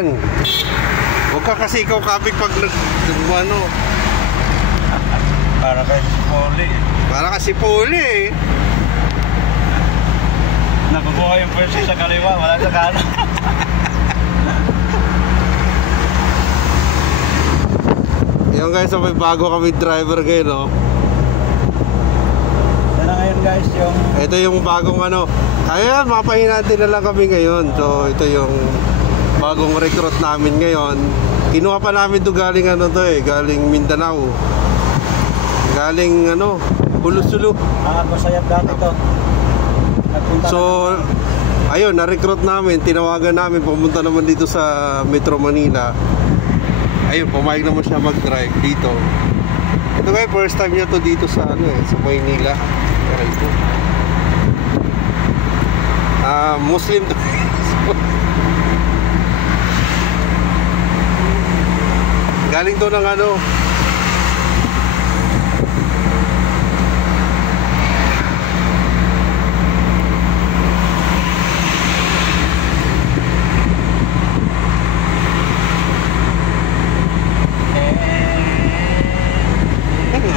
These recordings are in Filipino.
yan. Huwag ka kasi ikaw kapig pag ano. Para kasi si Poli. Para kasi Poli eh. Nakukuha yung first sa kaliwa, wala sa kanan. Yung guys, may bago kami driver ngayon, no? Yan na ngayon guys, yung... Ito yung bagong ano. Ayan, mapahinati na lang kami ngayon. So, ito yung bagong recruit namin ngayon. Kinuha pa namin to galing ano to eh, galing Mindanao. Galing ano, Hulusuluk. Nakakasayap dati to. So, ayun, na-recruit namin, tinawagan namin, pumunta naman dito sa Metro Manila. Ayun, pumayag naman siya mag-drive dito. Ito guys, first time niya to dito sa ano eh, sa Maynila. Pero ito. Muslim to. Galing to ng ano.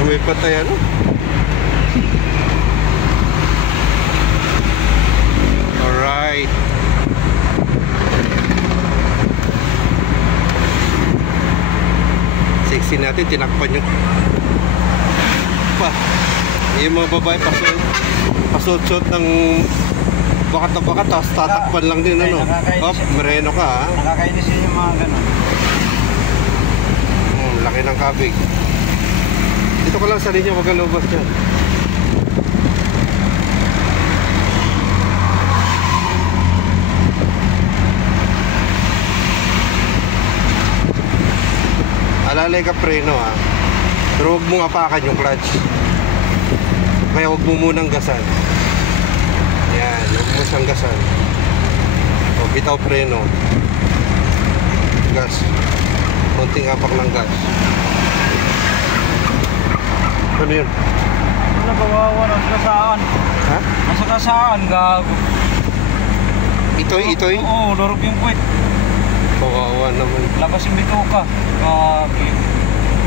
May patay ano? Alright. Sexy natin, tinakpan yun. Yung mga babae pasot-sot ng bakat na bakat, tapos tatakpan lang din ano. Hop, mereno ka ha. Nakakainis yun yung mga ganun. Laki ng kabig. Dito ko lang sa linya, wag kang lumabas dyan. Alalay ka preno ha. Pero huwag mong apakan yung clutch. Kaya huwag mo munang gasan. Yan, huwag mo siyang gasan. O, bitaw preno. Gas. Konting apak ng gas. Ano yun? Wala kawawa, nasa kasaan. Ha? Nasa kasaan, gago. Itoy? Oo, lorog yung puwit. Kawawa naman. Labas yung bituka. Gago.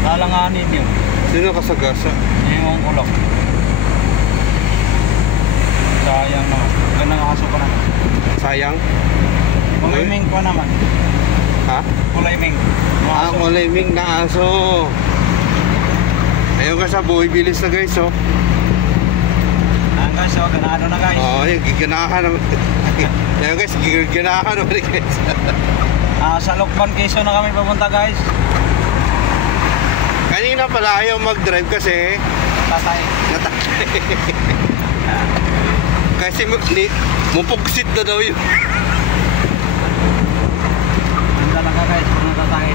Nalanganin yun. Sino kasagasa? Yung ulok. Sayang naman. Ganang aso pa naman. Sayang? Kulayming pa naman. Ha? Kulayming. Kulayming na aso. Ayun ka sa buhay, bilis na guys, oh. Ayan guys, oh, ganado na guys. Oo, yung giganahan naman. Ayun guys, giganahan naman guys. Sa Lokban, Quezon na kami papunta guys. Kanina pala ayaw mag-drive kasi Tatay. Kasi mupugsit na daw yun. Ang talaga guys, mga tatay.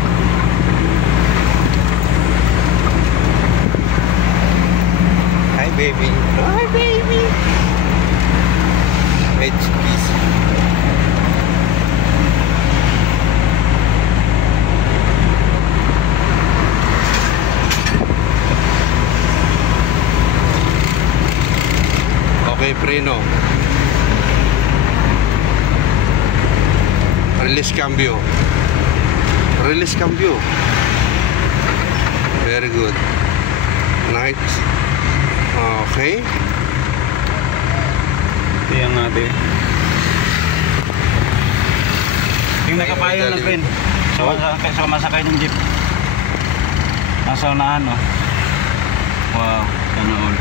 Hi baby. Hi baby. It's peace. Okay, preno. Release cambio. Release cambio. Very good. Nice. Okay. Ito yung natin. Yung nakapayo na pin. So masakay ng jeep. Nasa unahan, no? Wow, sana all.